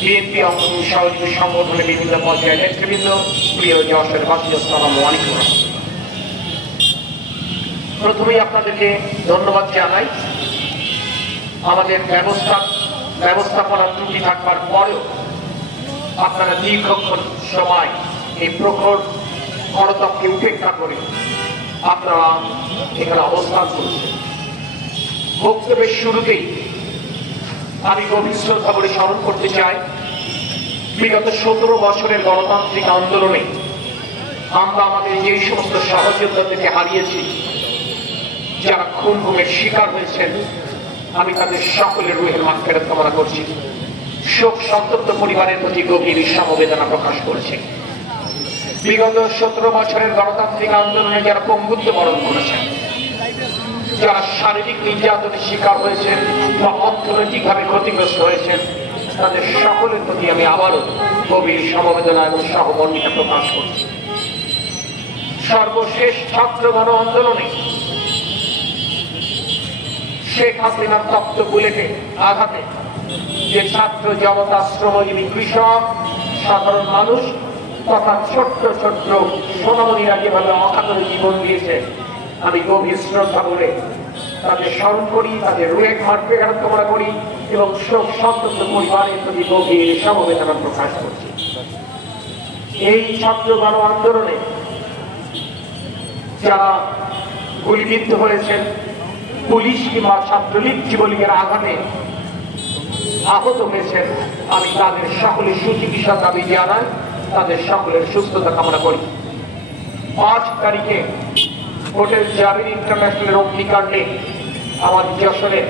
BNP অঙ্গ সহযোগী সংগঠনের বিভিন্ন পর্যায়ের নেতৃবৃন্দ, প্রিয় যশোর বাসী, আসসালামু আলাইকুম। প্রথমেই আপনাদেরকে ধন্যবাদ জানাই। আমাদের ব্যবস্থাপনা ত্রুটি থাকবার পরেও আপনারা দীর্ঘক্ষণ সময় এই প্রখর করতবকে উপেক্ষা করে আপনারা এখানে অবস্থান করছেন। বক্তব্যের শুরুতেই আমি গভীর শ্রদ্ধা করে স্মরণ করতে চাই, বিগত 17 বছরের গণতান্ত্রিক আন্দোলনে আমরা আমাদের যে সমস্ত সহযোদ্ধাদেরকে হারিয়েছি, যারা খুন গুমের শিকার হয়েছেন, আমি তাদের সকলের রুহের মাগফিরাত কামনা করছি। শোক সন্তপ্ত পরিবারের প্রতি গভীর সমবেদনা প্রকাশ করছি। বিগত 17 বছরের গণতান্ত্রিক আন্দোলনে যারা পঙ্গুত্ব বরণ করেছেন, যারা শারীরিক নির্যাতনের শিকার হয়েছেন বা অর্থনৈতিকভাবে ক্ষতিগ্রস্ত হয়েছেন, তাদের সকলের প্রতি আমি আবারও গভীর সমবেদনা এবং সহমর্মিতা প্রকাশ করছি। সর্বশেষ ছাত্র গণ আন্দোলনে শেখ হাসিনার তপ্ত বুলেটে আঘাতে যে ছাত্র জনতা, শ্রমজীবী, কৃষক, সাধারণ মানুষ তথা ছোট্ট ছোট্ট সোনামণিরা যেভাবে অকাতরে জীবন দিয়েছে, আমি গভীর শ্রদ্ধা করে তাদের স্মরণ করি, তাদের রুহের মাগফিরাত কামনা করি এবং শোক সন্তপ্ত পরিবারের প্রতি গভীর সমবেদনা প্রকাশ করছি। এই ছাত্র গণ আন্দোলনে যারা গুলিবিদ্ধ হয়েছেন, পুলিশ কিংবা ছাত্রলীগ যুবলীগের আঘাতে আহত হয়েছেন, আমি তাদের সকলের সুচিকিৎসার দাবি জানাই, তাদের সকলের সুস্থতা কামনা করি। 5 তারিখে হোটেল জাবির ইন্টারন্যাশনালের অগ্নিকাণ্ডে আমাদের যশোরে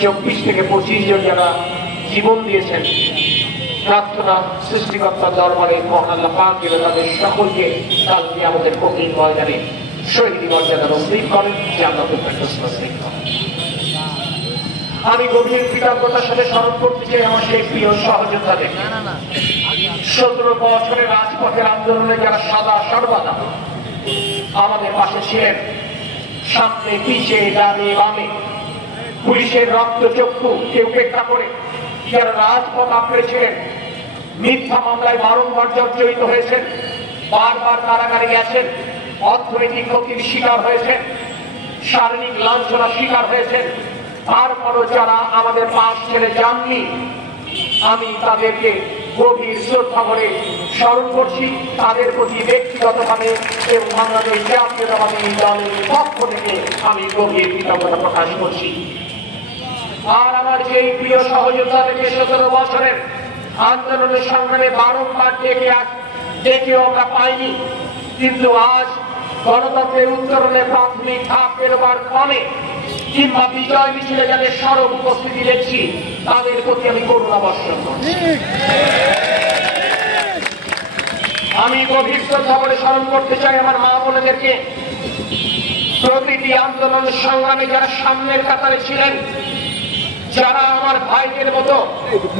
24 থেকে 25 জন যারা জীবন দিয়েছেন, প্রার্থনা সৃষ্টিকর্তার দরবারে মহান আল্লাহ পাক যেন তাদের সকলকে কালকে আমাদের কঠিন ময়দানে শহীদি মর্যাদা নসিব করেন, জান্নাতুল ফেরদৌস নসিব করেন। আমি গভীর কৃতজ্ঞতার সাথে স্মরণ করতে চাই আমার সেই প্রিয় সহযোদ্ধাদের। 17 বছরের রাজপথের আন্দোলনে যারা সদা সর্বদা আমাদের পাশে ছিলেন, সামনে পিছে ডানে বামে পুলিশের রক্তচক্ষুকে উপেক্ষা করে যারা রাজপথ আঁকড়েছিলেন, মিথ্যা মামলায় বারংবার জর্জরিত হয়েছেন, বারবার কারাগারে গেছেন, অর্থনৈতিক ক্ষতির শিকার হয়েছেন, শারীরিক লাঞ্ছনার শিকার হয়েছেন, তারপরও যারা আমাদের পাশ ছেড়ে যাননি, আমি তাদেরকে গভীর শ্রদ্ধা করে স্মরণ করছি। তাদের প্রতি ব্যক্তিগতভাবে এবং বাংলাদেশ জাতীয়তাবাদী দলের পক্ষ থেকে আমি গভীর কৃতজ্ঞতা প্রকাশ করছি। আর আমার যেই প্রিয় সহযোদ্ধাদেরকে 17 বছরের আন্দোলনের সংগ্রামে বারংবার ডেকেও আমরা পাইনি, কিন্তু আজ গণতন্ত্রের উত্তরণে প্রাথমিক ধাপ পেরোবার ক্রমে কিংবা বিজয় মিছিলে যাদের সরব উপস্থিতি দেখছি, তাদের প্রতি আমি করুণা বর্ষণ করছি। আমি গভীর শ্রদ্ধা করে স্মরণ করতে চাই আমার মা বোনেদেরকে। প্রতিটি আন্দোলন সংগ্রামে যারা সামনের কাতারে ছিলেন, যারা আমার ভাইদের মতো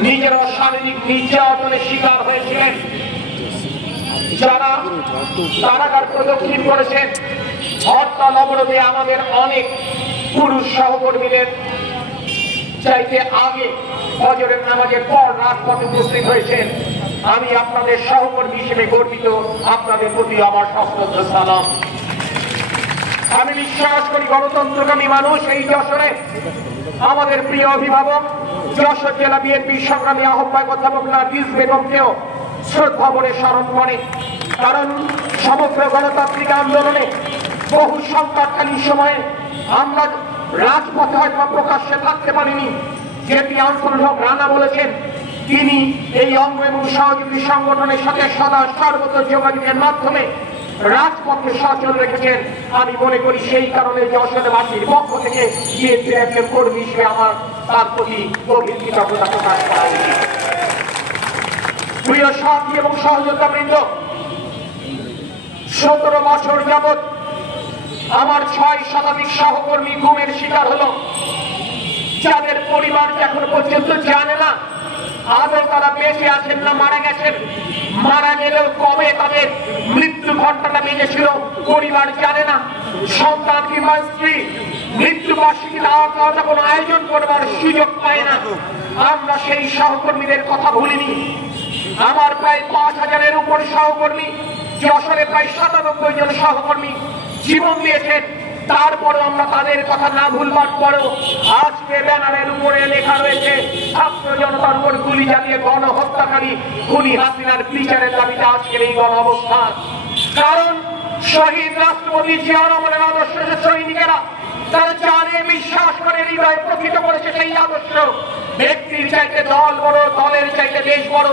নিজেরা শারীরিক নির্যাতনের শিকার হয়েছিলেন, যারা কারাগার প্রদক্ষিণ করেছেন, হরতাল অবরোধে আমাদের অনেক পুরুষ সহকর্মীদের চাইতে আগে ফজরের নামাজের পর রাজপথে উপস্থিত হয়েছেন, আমি আপনাদের সহকর্মী হিসেবে গর্বিত। আপনাদের প্রতি আমার সশ্রদ্ধ সালাম। আমি বিশ্বাস করি গণতন্ত্রকামী মানুষ এই যশোরে আমাদের প্রিয় অভিভাবক যশোর জেলা বিএনপির সংগ্রামী আহ্বায়ক অধ্যাপক নার্গিস বেগমকেও শ্রদ্ধা ভরে স্মরণ করে। কারণ সমগ্র গণতান্ত্রিক আন্দোলনে বহু সংকটকালীন সময়ে আমরা রাজপথে হয়তো প্রকাশ্যে থাকতে পারিনি। যেটি আনসারুল হক রানা বলেছেন, তিনি এই অঙ্গ এবং সহযোগী সংগঠনের সাথে সদা সর্বত্র যোগাযোগের মাধ্যমে রাজপথে সচল রেখেছেন। আমি মনে করি সেই কারণে যশোরবাসীর পক্ষ থেকে বিএনপির একজন কর্মী হিসেবে আমার তার প্রতি গভীর কৃতজ্ঞতা প্রকাশ করা উচিত। প্রিয় সাথী এবং সহযোদ্ধা বৃন্দ, 17 বছর যাবৎ আমার 6 শতাধিক সহকর্মী গুমের শিকার হলো, যাদের পরিবার এখন পর্যন্ত জানে না আদৌ তারা বেঁচে আছেন না মারা গেছেন। মারা গেলেও কবে তাদের মৃত্যু ঘটনাটা বেজেছিল পরিবার জানে না। সন্তান কিংবা স্ত্রী মৃত্যুবার্ষিকীর কোনো আয়োজন করবার সুযোগ পায় না। আমরা সেই সহকর্মীদের কথা ভুলিনি। সহকর্মী, যশোরে প্রায় 97 জন সহকর্মী জীবন দিয়েছেন। তারপরে আমরা তাদের কথা না ভুলবার পরেও আজকে ব্যানারের উপরে লেখা রয়েছে ছাত্র জনতার উপর গুলি চালিয়ে গণহত্যাকারী খুনি হাসিনার বিচারের দাবিতে আজকের এই গণ অবস্থান। কারণ শহীদ রাষ্ট্রপতি জিয়া রহমানের আদর্শ সৈনিকেরা তারা জানে, বিশ্বাস করে, হৃদয়ে প্রকৃত করেছে সেই আদর্শ। ব্যক্তির চাইতে দল বড়, দলের চাইতে দেশ বড়।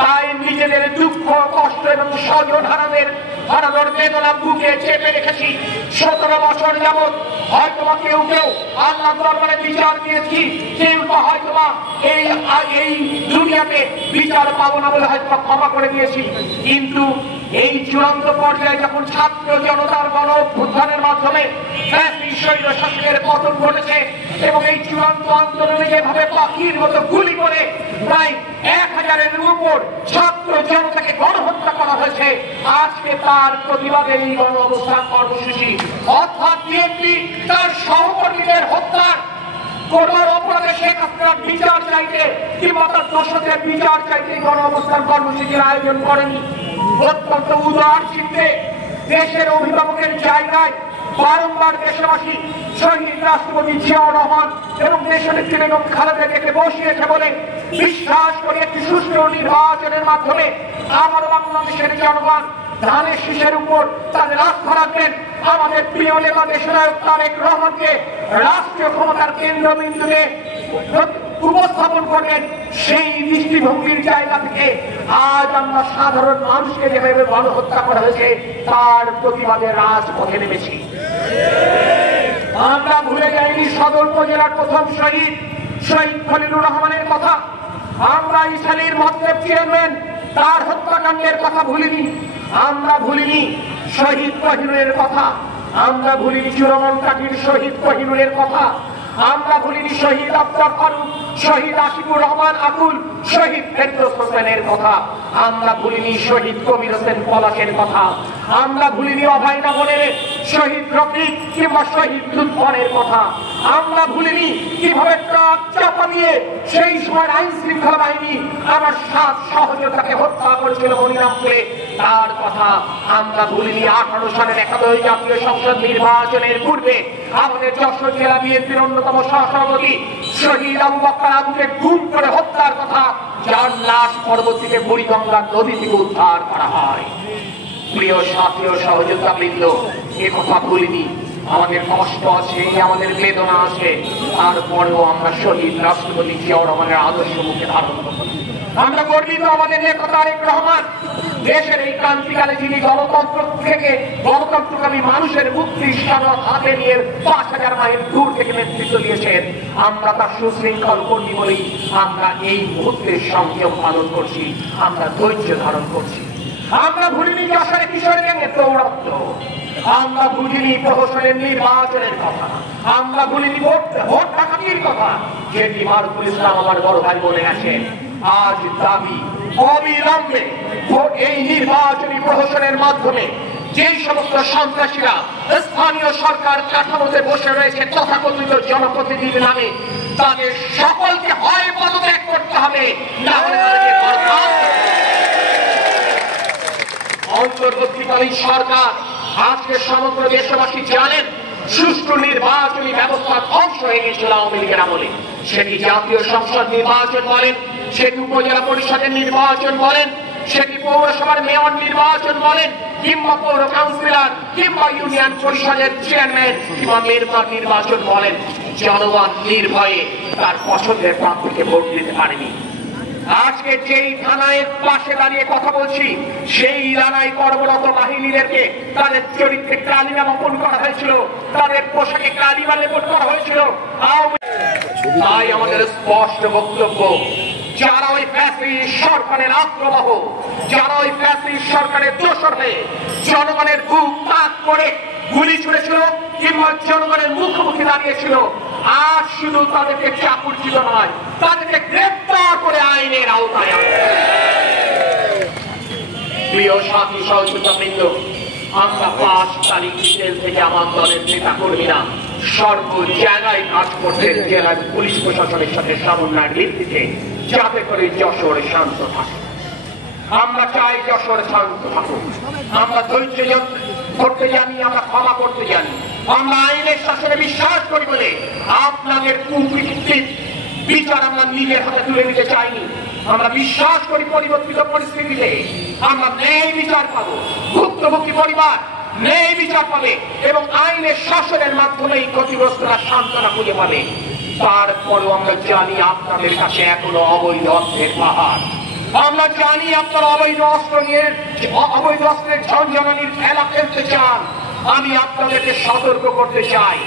তাই নিজেদের দুঃখ, কষ্ট এবং স্বজন হারানোর বেদনা বুকে চেপে রেখেছি 17 বছর যাবৎ। হয়তোবা কেউ কেউ আল্লাহ দরবারে বিচার দিয়েছি, কেউ হয়তোবা এই দুনিয়াতে বিচার পাবো না বলে হয়তো ক্ষমা করে দিয়েছি। কিন্তু এই চূড়ান্ত পর্যায়ে যখন ছাত্র জনতার গণ অভ্যুত্থানের মাধ্যমে স্বৈর শাসকের পতন ঘটেছে এবং এই চূড়ান্ত আন্দোলনে যেভাবে পাখির মতো গুলি করে প্রায় 1000-এর উপর ছাত্র জনতাকে গণহত্যা করা হয়েছে, আজকে তার প্রতিবাদে এই গণ অবস্থান কর্মসূচি। অর্থাৎ বিএনপি তার সহকর্মীদের হত্যার কোটার অপরাধে শেখ হাসিনার বিচার চাইতে কিংবা তার দোষদের বিচার চাইতে গণ অবস্থান কর্মসূচির আয়োজন করেনি। অত্যন্ত উদার চিত্তে দেশের অভিভাবকের জায়গায় বারংবার দেশবাসী শহীদ রাষ্ট্রপতি জিয়াউর রহমান এবং দেশনেত্রী বেগম খালেদা জিয়াকে বসিয়েছে বলে বিশ্বাস করে একটি সুষ্ঠু নির্বাচনের মাধ্যমে আমার বাংলাদেশের জনগণ ধানের শীষের উপর তাদের আস্থা রাখবেন। আমাদের প্রিয় নেতা দেশনায়ক তারেক রহমানকে রাষ্ট্রীয় ক্ষমতার কেন্দ্রবিন্দুতে উপস্থাপন করবেন। সেই দৃষ্টিভঙ্গির জায়গা থেকে আজ আমরা সাধারণ মানুষকে যেভাবে গণহত্যা করা হয়েছে তার প্রতিবাদে রাজপথে নেমেছি। আমরা ভুলে যাইনি সদর উপজেলার প্রথম শহীদ খলিলুর রহমানের কথা। আমরা ইসালির মতলব চেয়ারম্যান তার হত্যাকাণ্ডের কথা ভুলিনি। আমরা ভুলিনি শহীদ কোহিনুরের কথা। আমরা ভুলিনি চূড়ামন কাঠির শহীদ কোহিনুরের কথা। আমরা ভুলিনি শহীদ আফতাব ফারুক, শহীদ আশিকুর রহমান আকুল, শহীদ ফেরদৌস হোসেনের কথা। আমরা ভুলিনি শহীদ কবির হোসেন পলাশের কথা। আমরা ভুলিনি অভয়নগরের শহীদ রফিক কিংবা শহীদ লুৎফরের কথা। আমরা ভুলিনি কিভাবে ট্রাক চাপা দিয়ে সেই সময় আইন শৃঙ্খলা বাহিনী আমার 7 সহযোদ্ধাকে হত্যা করেছিল মনিরামপুরে, তার কথা। আমরা ভুলিনি 18 সালের 71 জাতীয় সংসদ নির্বাচনের পূর্বে আমাদের যশোর জেলা বিএনপির অন্যতম সহসভাপতি শহীদ আবু বকর আবুকে গুম করে হত্যার কথা, যার লাশ পরবর্তীতে বুড়িগঙ্গা নদী থেকে উদ্ধার করা হয়। প্রিয় সাথী ও সহযোদ্ধা বৃন্দ, এ কথা ভুলিনি। আমাদের কষ্ট আছে, আমাদের বেদনা আছে, তারপরেও আমরা শহীদ রাষ্ট্রপতি জিয়াউর রহমানের আদর্শ মুখে ধারণ করব। আমরা গর্বিত আমাদের নেতা তারেক রহমান দেশের এই ক্রান্তিকালে যিনি গণতন্ত্রকামী মানুষের মুক্তির সনদ হাতে নিয়ে 5000 মাইল দূর থেকে নেতৃত্ব দিয়েছেন। আমরা তার সুশৃঙ্খল কর্মী বলেই আমরা এই মুহূর্তের সংযম পালন করছি, আমরা ধৈর্য ধারণ করছি। আমরা ভুলিনি যশোরে কিশোর গ্যাংয়ের দৌরাত্ম্য। আমরা ভুলিনি প্রহসনের নির্বাচনের কথা। আমরা ভুলিনি ভোট ডাকাতির কথা, যেটি মারুফুল ইসলাম আমার বড় ভাই বলে গেছেন। আজ দাবি অবিলম্বে এই নির্বাচনী প্রহসনের মাধ্যমে যেই সমস্ত সন্ত্রাসীরা স্থানীয় সরকার কাঠামোতে বসে রয়েছে তথাকথিত জনপ্রতিনিধির নামে, তাদের সকলকে হয় পদত্যাগ করতে হবে, না হলে অন্তর্বর্তীকালীন সরকার আজকে সমগ্র দেশবাসী জানেন সুষ্ঠু নির্বাচনী ব্যবস্থা ধ্বংস হয়ে গেছিল আওয়ামী লীগের আমলে। সেটি জাতীয় সংসদ নির্বাচন বলেন, সেটি উপজেলা পরিষদের নির্বাচন বলেন, সেটি পৌরসভার মেয়র নির্বাচন বলেন, কিংবা পৌর কাউন্সিলর কিংবা ইউনিয়ন পরিষদের চেয়ারম্যান কিংবা মেয়র নির্বাচন বলেন, জনগণ নির্ভয়ে তার পছন্দের প্রার্থীকে ভোট দিতে পারেনি। আজকে যেই থানায় পাশে দাঁড়িয়ে কথা বলছি, সেই থানায় কর্মরত বাহিনীদেরকে তাদের চরিত্রে কালিমা বপন করা হয়েছিল, তাদের পোশাকে কালিমা লেপন করা হয়েছিল। তাই আমাদের স্পষ্ট বক্তব্য, যারা ওই ফ্যাসিস্ট সরকারের আক্রমণ, যারা ওই ফ্যাসিস্ট সরকারের দোষর হয়ে জনগণের বুক পাক করে গুলি ছুড়েছিল কিংবা জনগণের মুখোমুখি দাঁড়িয়েছিল, আজ শুধু তাদেরকে চাকুর্চিত নয়, তাদেরকে গ্রেফতার করে আইনের আওতায় আনতে। প্রিয় সাথী সহযোদ্ধা বৃন্দ, আমরা 5 তারিখ বিকেল থেকে আমার দলের নেতা কর্মীরা সর্ব জায়গায় কাজ করছেন জেলার পুলিশ প্রশাসনের সাথে সমন্বয়ের ভিত্তিতে, যাতে করে যশোর শান্ত থাকে। আমরা চাই যশোর শান্ত থাকুক। আমরা ধৈর্য করতে জানি, আমরা ক্ষমা করতে জানি, আমরা আইনের শাসনে বিশ্বাস করি বলে আপনাদের কুকৃতির বিচার আমরা নিজের হাতে তুলে নিতে চাইনি। আমরা বিশ্বাস করি পরিবর্তিত পরিস্থিতিতে আমরা ন্যায় বিচার পাবো, ভুক্তভোগী পরিবার ন্যায় বিচার পাবে এবং আইনের শাসনের মাধ্যমে ক্ষতিগ্রস্তরা সান্ত্বনা খুঁজে পাবে। তারপরও আমরা জানি আপনাদের কাছে এখনো অবৈধ অস্ত্রের পাহাড়। আমরা জানি আপনারা অবৈধ অস্ত্রের ঝঞ্ঝানির খেলা খেলতে চান। আমি আপনাদেরকে সতর্ক করতে চাই,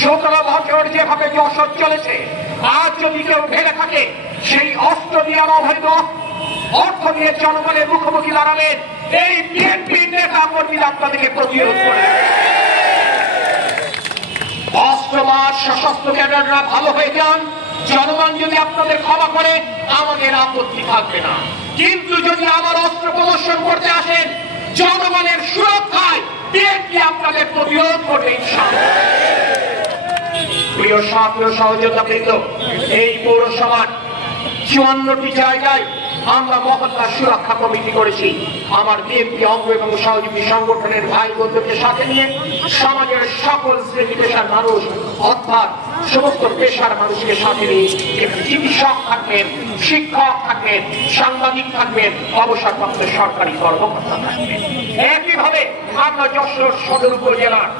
17 বছর যেভাবে যশোর চলেছে, আজ যদি কেউ ভেবে থাকে সেই অস্ত্র দিয়ে অবৈধ অর্থ দিয়ে জনগণের মুখোমুখি দাঁড়াবেন, এই বিএনপির নেতা কর্মীরা আপনাদেরকে প্রতিরোধ করে। অস্ত্রবাদ সশস্ত্র ক্যাডাররা ভালো হয়ে যান, জনগণ যদি আপনাদের ক্ষমা করে আমাদের আপত্তি থাকবে না। কিন্তু যদি আবার অস্ত্র প্রদর্শন করতে আসেন জনগণের সুরক্ষায়, বিএনপি আপনাদের প্রতিরোধ করবে ইনশাআল্লাহ। প্রিয় ছাত্র সহযোগিতাবৃন্দ, এই পৌরসভার 54টি জায়গায় আমরা মহল্লা সুরক্ষা কমিটি করেছি। আমার বিএনপি অঙ্গ এবং সহযোগী সংগঠনের ভাই বন্ধুকে সাথে নিয়ে সমাজের সকল শ্রেণী পেশার মানুষ অর্থাৎ সমস্ত পেশার মানুষকে সাথে নিয়ে চিকিৎসক থাকবেন, শিক্ষক থাকবেন, সাংবাদিক থাকবেন, অবসরপ্রাপ্ত সরকারি কর্মকর্তা থাকবেন। একইভাবে আমরা যশোর সদর উপজেলার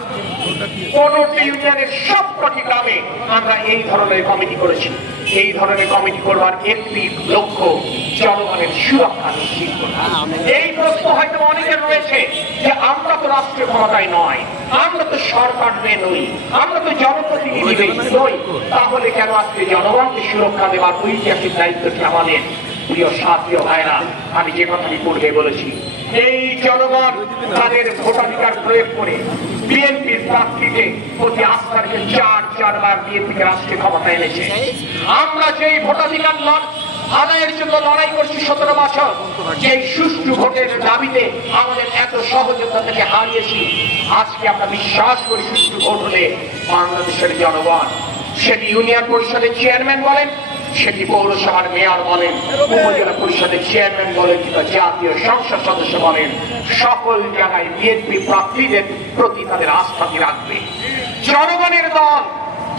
15টি ইউনিয়নের সবকটি গ্রামে আমরা এই ধরনের কমিটি করেছি। এই ধরনের কমিটি করবার একটি লক্ষ্য জনগণের সুরক্ষা নিশ্চিত করা। এই প্রশ্ন হয়তো অনেকের রয়েছে যে আমরা তো রাষ্ট্রীয় ক্ষমতায় নয়, আমরা তো সরকার নই, আমরা তো জনপ্রতিনিধি নই, তাহলে কেন আজকে জনগণকে সুরক্ষা দেওয়ার ঐতিহাসিক দায়িত্বটি আমাদের? প্রিয় সাথী ভাইরা, আমি যে কথাটি পূর্বে বলেছি, এই জনগণ তাদের ভোটাধিকার প্রয়োগ করে বিএনপির প্রার্থীকে প্রতি আস্থা রেখে 4বার বিএনপিকে রাষ্ট্রীয় ক্ষমতা এনেছে। আমরা যেই ভোটাধিকার আদায়ের জন্য লড়াই করছি 17 বছর, যেই সুষ্ঠু ভোটের দাবিতে আমাদের এত সহযোগিতা থেকে হারিয়েছি, আজকে আমরা বিশ্বাস করি সুষ্ঠু ভোট হলে বাংলাদেশের জনগণ, সেটি ইউনিয়ন পরিষদের চেয়ারম্যান বলেন, সেটি পৌরসভার মেয়র বলেন, উপজেলা পরিষদের চেয়ারম্যান বলেন, কিংবা জাতীয় সংসদ সদস্য বলেন, সকল জায়গায় বিএনপি প্রার্থীদের প্রতি তাদের আস্থাকে রাখবে। জনগণের দল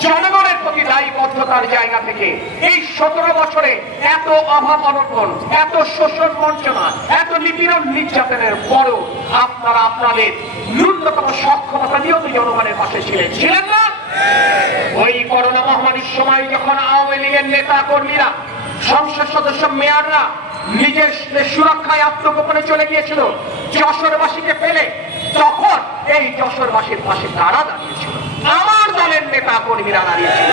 জনগণের প্রতি দায়বদ্ধতার জায়গা থেকে এই 17 বছরে এত অভাব অনটন, এত শোষণ বঞ্চনা, এত নিপীড়ন নির্যাতনের পরও আপনারা আপনাদের ন্যূনতম সক্ষমতা নিয়েও তো জনগণের পাশে ছিলেন না? ওই করোনা মহামারীর সময় যখন আওয়ামী লীগের নেতা কর্মীরা, সংসদ সদস্য, মেয়ররা নিজের সুরক্ষায় আত্মগোপনে চলে গিয়েছিল যশোরবাসীকে পেলে, তখন এই যশোরবাসীর পাশে কারা দাঁড়িয়েছিল? আমার দলের নেতা কর্মীরা দাঁড়িয়েছিল।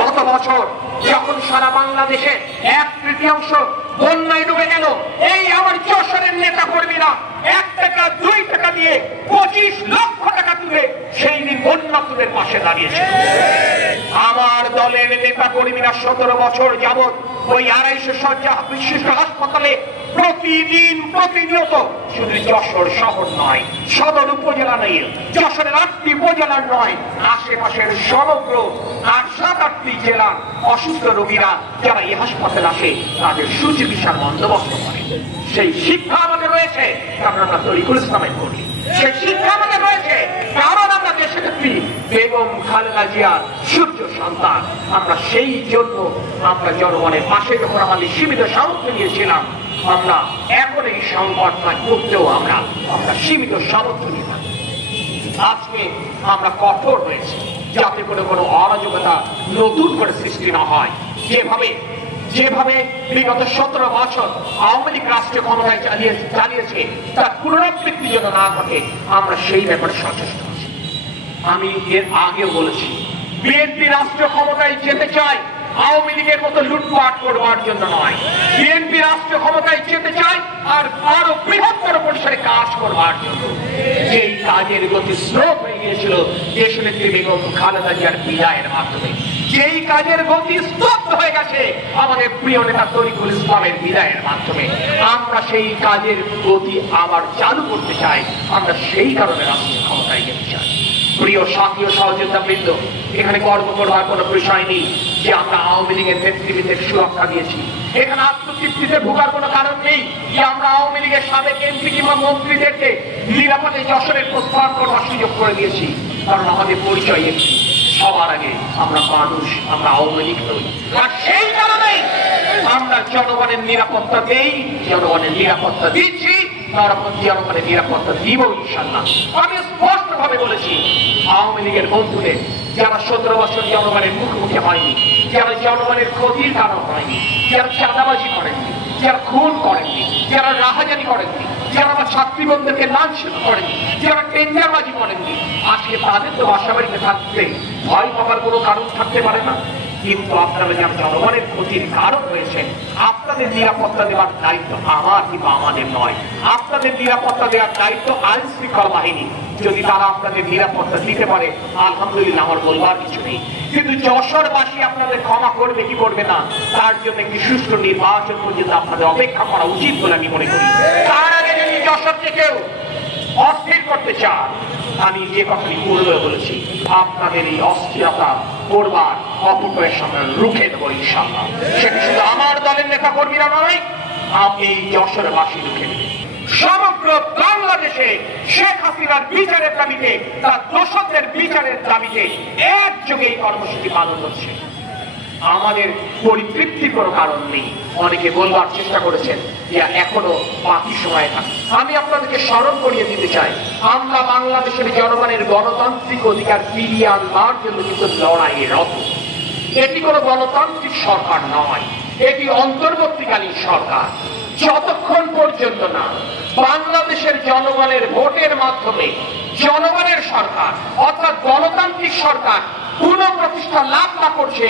গত বছর যখন সারা বাংলাদেশে 1/3 বন্যায় ডুবে গেল, এই আমার যশোরের নেতা কর্মীরা 1 টাকা 2 টাকা দিয়ে 25 লক্ষ টাকা তুলে সেই দিন বন্যাতুদের পাশে দাঁড়িয়েছিল। আমার দলের নেতা কর্মীরা 17 বছর যাবৎ ওই 250 শয্যা বিশিষ্ট হাসপাতালে প্রতিদিন প্রতিনিয়ত, শুধু যশোর শহর নয়, সদর উপজেলা নেই, যশোরের 8টি উপজেলার নয়, আশেপাশের সমগ্র 7-8টি জেলার অসুস্থ রোগীরা যারা এই হাসপাতালে আসে তাদের সুচিকিৎসার বন্দোবস্ত করে। সেই শিক্ষা আমাদের রয়েছে কারণ আমরা তরিকুল ইসলামের করি, সেই শিক্ষা আমাদের রয়েছে কারণ আমরা দেশনেত্রী বেগম খালেদা জিয়ার সূর্য সন্তান। আমরা সেই জন্য আমরা জনগণের পাশে যখন আমাদের সীমিত সামর্থ্য নিয়েছিলাম, আমরা এখন এই সংকটময় করতেও আমরা সীমিত সামর্থ্য নিয়ে থাকি। আজকে আমরা কঠোর হয়েছি যাতে করে কোনো অরাজকতা নতুন করে সৃষ্টি না হয়। যেভাবে বিগত 17 বছর আওয়ামী লীগ রাষ্ট্রীয় ক্ষমতায় চালিয়েছে তার পুনরাবৃত্তি যেন না ঘটে, আমরা সেই ব্যাপারে সচেষ্ট আছি। আমি এর আগেও বলেছি, বিএনপি রাষ্ট্রীয় ক্ষমতায় যেতে চায় আওয়ামী লীগের মতো লুটপাট করবার জন্য নয়, বিএনপি রাষ্ট্রীয় ক্ষমতায় যেতে চায় আর আরো বৃহত্তর পরিসরে কাজ করবার জন্য। যেই কাজের গতি স্লো হয়ে গিয়েছিল দেশনেত্রী বেগম খালেদা জিয়ার বিদায়ের মাধ্যমে, যেই কাজের গতি স্তব্ধ হয়ে গেছে আমাদের প্রিয় নেতা তরিকুল ইসলামের বিদায়ের মাধ্যমে, আমরা সেই কাজের গতি আবার চালু করতে চাই। আমরা সেই কারণে রাষ্ট্রীয় ক্ষমতায় যেতে চাই। প্রিয় সাথী ও সহযোগিতাবৃন্দ, এখানে গর্ব করবার কোনো বিষয় নেই যে আমরা আওয়ামী লীগের নেতৃবৃন্দের সুরক্ষা দিয়েছি। এখানে আত্মতৃপ্তিতে ভোগার কোনো কারণ নেই যে আমরা আওয়ামী লীগের সাবেক এমপি কিংবা মন্ত্রীদেরকে নিরাপদে যশোরের প্রস্থান করবার সুযোগ করে দিয়েছি। কারণ আমাদের পরিচয় একটি, সবার আগে আমরা মানুষ, আমরা আওয়ামী লীগ নই। আর সেই কারণে আমরা জনগণের নিরাপত্তা দেই, জনগণের নিরাপত্তা দিচ্ছি, জনগণের নিরাপত্তা দিব ইনশাল্লাহ। আমি স্পষ্ট ভাবে বলেছি, আওয়ামী লীগের বন্ধুদের যারা 17 বছর জনগণের মুখোমুখি হয়নি, যারা জনগণের ক্ষতির কারণ হয়নি, যারা চাঁদাবাজি করেননি, যারা খুন করেননি, যারা রাহাজানি করেননি, যারা আমার ছাত্রীবন্ধুদেরকে লাঞ্ছিত করেননি, যারা টেন্ডারবাজি করেননি, আজকে তাদের তো বাসাবাড়িতে থাকতে ভয় পাবার কোনো কারণ থাকতে পারে না। কিন্তু আপনারা যারা জনগণের ক্ষতির কারণ হয়েছেন, আপনাদের নিরাপত্তা দেওয়ার দায়িত্ব আমার কিংবা আমাদের নয়। আপনাদের নিরাপত্তা দেওয়ার দায়িত্ব আইন শৃঙ্খলা বাহিনী। যদি তারা আপনাদের নিরাপত্তা দিতে পারে, আলহামদুলিল্লাহ, আমার বলবার কিছু নেই। কিন্তু যশোরবাসী আপনাদের ক্ষমা করবে কি করবে না, তার জন্য একটি সুষ্ঠু নির্বাচন পর্যন্ত আপনাদের অপেক্ষা করা উচিত বলে আমি মনে করি। তার আগে যদি যশোরকে কেউ অস্থির করতে চান, আমি যে কথাটি পূর্বে বলেছি, আপনাদের এই অস্থিরতা করবার অপপ্রয়ের সামনে রুখে দেবো ইনশাআল্লাহ। সেটি শুধু আমার দলের নেতা কর্মীরা নয়, আপনি যশোরবাসী রুখে দেবেন। সমগ্র বাংলাদেশে শেখ হাসিনার বিচারের দাবিতে, তার দোষকদের বিচারের দাবিতে একযোগে এই কর্মসূচি পালন হচ্ছে। আমাদের পরিতৃপ্তির কোনো কারণ নেই। অনেকে বলবার চেষ্টা করেছেন যে এখনো বাকি সময় থাকে। আমি আপনাদেরকে স্মরণ করিয়ে দিতে চাই, আমরা বাংলাদেশের জনগণের গণতান্ত্রিক অধিকার ফিরিয়ে আনবার জন্য কিন্তু লড়াইয়ে রত। এটি কোনো গণতান্ত্রিক সরকার নয়, এটি অন্তর্বর্তীকালীন সরকার। যতক্ষণ পর্যন্ত না বাংলাদেশের জনগণের ভোটের মাধ্যমে জনগণের সরকার অর্থাৎ গণতান্ত্রিক সরকার পুনঃপ্রতিষ্ঠা লাভ না করছে,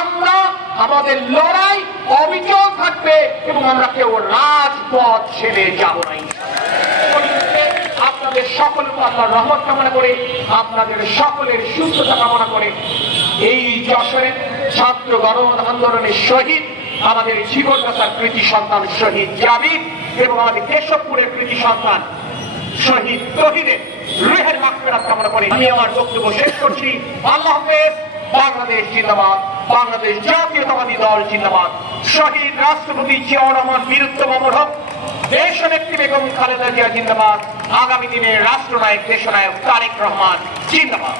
আমরা আমাদের লড়াই অবিচল থাকবে এবং আমরা কেউ রাজপথ ছেড়ে যাব না। আপনাদের সকলকে আল্লাহর রহমত কামনা করে, আপনাদের সকলের সুস্থতা কামনা করে, এই যশোরের ছাত্র গণ আন্দোলনের শহীদ আমাদের জীবনদাতার কৃতি সন্তান শহীদ জাবির এবং আমাদের কেশবপুরের কৃতি সন্তান শহীদ তহিদের রুহের মাগফিরাত কামনা করে আমি আমার বক্তব্য শেষ করছি। আল্লাহ হাফেজ। বাংলাদেশ জিন্দাবাদ, বাংলাদেশ জাতীয়তাবাদী দল জিন্দাবাদ, শহীদ রাষ্ট্রপতি জিয়াউর রহমান বীরত্তম অমর হোক, দেশনেত্রী বেগম খালেদা জিয়া জিন্দাবাদ, আগামী দিনে রাষ্ট্রনায়ক দেশনায়ক তারেক রহমান জিন্দাবাদ।